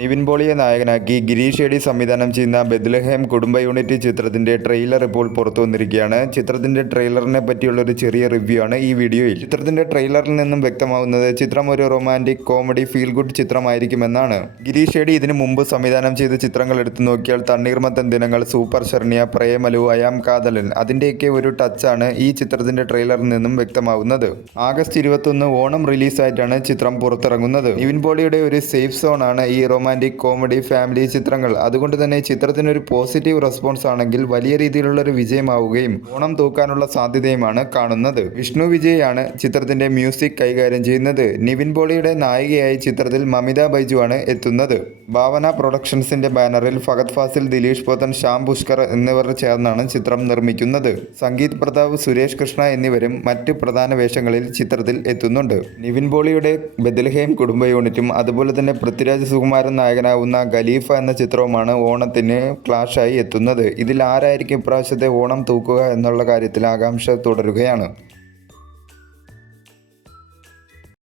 നിവിൻ പോളിയെ നായകനാക്കി ഗിരീഷ് ഏടി സംവിധാനം ചെയ്യുന്ന ബെത്ലഹേം കുടുംബ യൂണിറ്റ് ചിത്രത്തിന്റെ ട്രെയിലർ ഇപ്പോൾ പുറത്തു വന്നിരിക്കുകയാണ്. ചിത്രത്തിന്റെ ട്രെയിലറിനെ പറ്റിയുള്ള ഒരു ചെറിയ റിവ്യൂ ആണ് ഈ വീഡിയോയിൽ. ചിത്രത്തിന്റെ ട്രെയിലറിൽ നിന്നും വ്യക്തമാവുന്നത് ചിത്രം ഒരു റൊമാൻറ്റിക് കോമഡി ഫീൽ ഗുഡ് ചിത്രമായിരിക്കുമെന്നാണ്. ഗിരീഷ് ഏടി ഇതിനു മുമ്പ് സംവിധാനം ചെയ്ത ചിത്രങ്ങൾ എടുത്തു നോക്കിയാൽ തണ്ണീർമത്തൻ ദിനങ്ങൾ, സൂപ്പർ ശരണ്യ, പ്രേമലു, അയാം കാതലൻ അതിന്റെയൊക്കെ ഒരു ടച്ചാണ് ഈ ചിത്രത്തിന്റെ ട്രെയിലറിൽ നിന്നും വ്യക്തമാവുന്നത്. ആഗസ്റ്റ് 21 ഓണം റിലീസായിട്ടാണ് ചിത്രം പുറത്തിറങ്ങുന്നത്. നിവിൻ പോളിയുടെ ഒരു സേഫ് സോൺ ആണ് ഈ റൊമാൻറ്റിക് കോമഡി ഫാമിലി ചിത്രങ്ങൾ. അതുകൊണ്ട് തന്നെ ചിത്രത്തിനൊരു പോസിറ്റീവ് റെസ്പോൺസ് ആണെങ്കിൽ വലിയ രീതിയിലുള്ള ഒരു വിജയമാവുകയും ഓണം തൂക്കാനുള്ള സാധ്യതയുമാണ് കാണുന്നത്. വിഷ്ണു വിജയ് ആണ് ചിത്രത്തിന്റെ മ്യൂസിക് കൈകാര്യം ചെയ്യുന്നത്. നിവിൻ പോളിയുടെ നായികയായി ചിത്രത്തിൽ മമിത ബൈജു ആണ് എത്തുന്നത്. ഭാവന പ്രൊഡക്ഷൻസിന്റെ ബാനറിൽ ഫഹദ് ഫാസിൽ, ദിലീഷ് പോത്തൻ, ശ്യാം പുഷ്കർ എന്നിവർ ചേർന്നാണ് ചിത്രം നിർമ്മിക്കുന്നത്. സംഗീത് പ്രതാപ്, സുരേഷ് കൃഷ്ണ എന്നിവരും മറ്റ് പ്രധാന വേഷങ്ങളിൽ ചിത്രത്തിൽ എത്തുന്നുണ്ട്. നിവിൻ പോളിയുടെ ബെത്ലഹേം കുടുംബ യൂണിറ്റും അതുപോലെ തന്നെ പൃഥ്വിരാജ് സുകുമാരൻ നായകനാവുന്ന ഖലീഫ എന്ന ചിത്രവുമാണ് ഓണത്തിന് ക്ലാഷായി എത്തുന്നത്. ഇതിൽ ആരായിരിക്കും ഇപ്രാവശ്യത്തെ ഓണം തൂക്കുക എന്നുള്ള കാര്യത്തിൽ ആകാംക്ഷ തുടരുകയാണ്.